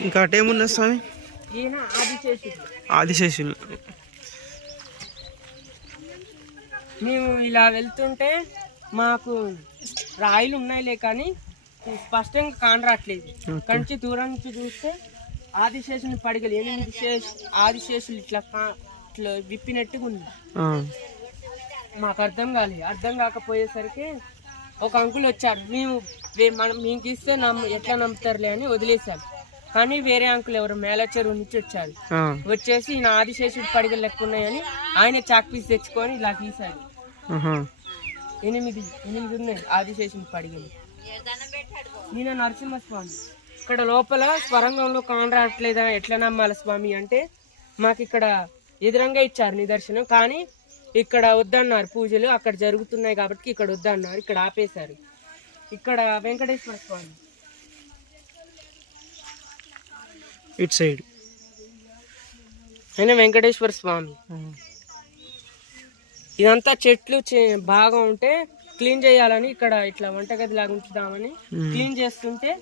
ఇంకా అటేమున్నది స్వామి? ఆదిశేషులు మేము ఇలా వెళ్తుంటే మాకు రాయిలు ఉన్నాయిలే కానీ స్పష్టంగా కానరాట్లేదు కంచి దూరం నుంచి చూస్తే ఆదిశేషుని పడిగలు ఎనిమిది శేష ఆదిశేషులు ఇట్లా ఇట్లా విప్పినట్టుగా ఉంది. మాకు అర్థం కాలేదు అర్థం కాకపోయేసరికి ఒక అంకుల్ వచ్చారు. మేము మనం మీకు ఇస్తే నమ్ము ఎట్లా నమ్ముతారులే అని వదిలేశాం కానీ వేరే అంకుల్ ఎవరు మేలచెరువు నుంచి వచ్చారు. వచ్చేసి ఈయన ఆదిశేషుడు పడిగలు లెక్క ఉన్నాయని ఆయన చాక్ పీస్ తెచ్చుకొని ఇలా తీశాడు ఆహా. ఎనిమిది ఎనిమిది ఉన్నాయి ఆదిశేషుని పడిగలు. ఈయన నరసింహస్వామి. ఇక్కడ లోపల స్వరంగంలో కానరాట్లేదా ఎట్లా నమ్మాలి స్వామి అంటే మాకు ఇక్కడ ఎదురంగా ఇచ్చారు నిదర్శనం కానీ ఇక్కడ వద్దన్నారు పూజలు అక్కడ జరుగుతున్నాయి కాబట్టి ఇక్కడ వద్దన్నారు ఇక్కడ ఆపేశారు. ఇక్కడ వెంకటేశ్వర స్వామి. ఇటు సైడ్. ఆయన వెంకటేశ్వర స్వామి. ఇదంతా చెట్లు చే- బాగా ఉంటే క్లీన్ చేయాలని ఇక్కడ ఇట్లా వంటగది లాగా ఉంచుదామని. క్లీన్ చేస్తుంటే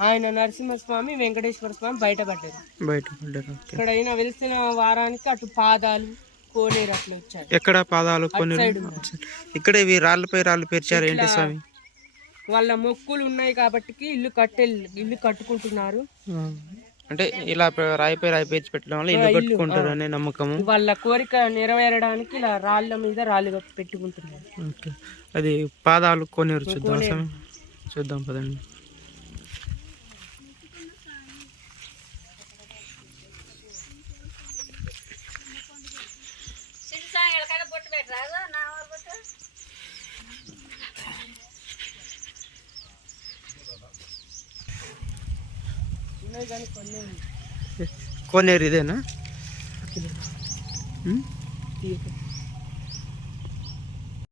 ఆయన నరసింహస్వామి వెంకటేశ్వర స్వామి బయటపడ్డారు. బయట పడ్డారు ఓకే. ఇక్కడ అయినా వెలిసిన వారానికి అటు పాదాలు కోనేరు అట్లా వచ్చాయి. ఎక్కడ పాదాలు ఇక్కడ ఇవి రాళ్ళపై రాళ్ళు పేర్చారు ఏంటి స్వామి? వాళ్ళ మొక్కులు ఉన్నాయి కాబట్టి ఇల్లు కట్టే ఇల్లు కట్టుకుంటున్నారు. అంటే ఇలా రాయిపై రాయి పేర్చి పెట్టడం వల్ల ఇల్లు కట్టుకుంటారు అనే నమ్మకము. వాళ్ళ కోరిక నెరవేరడానికి ఇలా రాళ్ళ మీద రాళ్ళు పెట్టుకుంటున్నారు. అది పాదాలు కొనేరు చూద్దాం చూద్దాం పదండి. ఉన్నాయి కానీ కొన్ని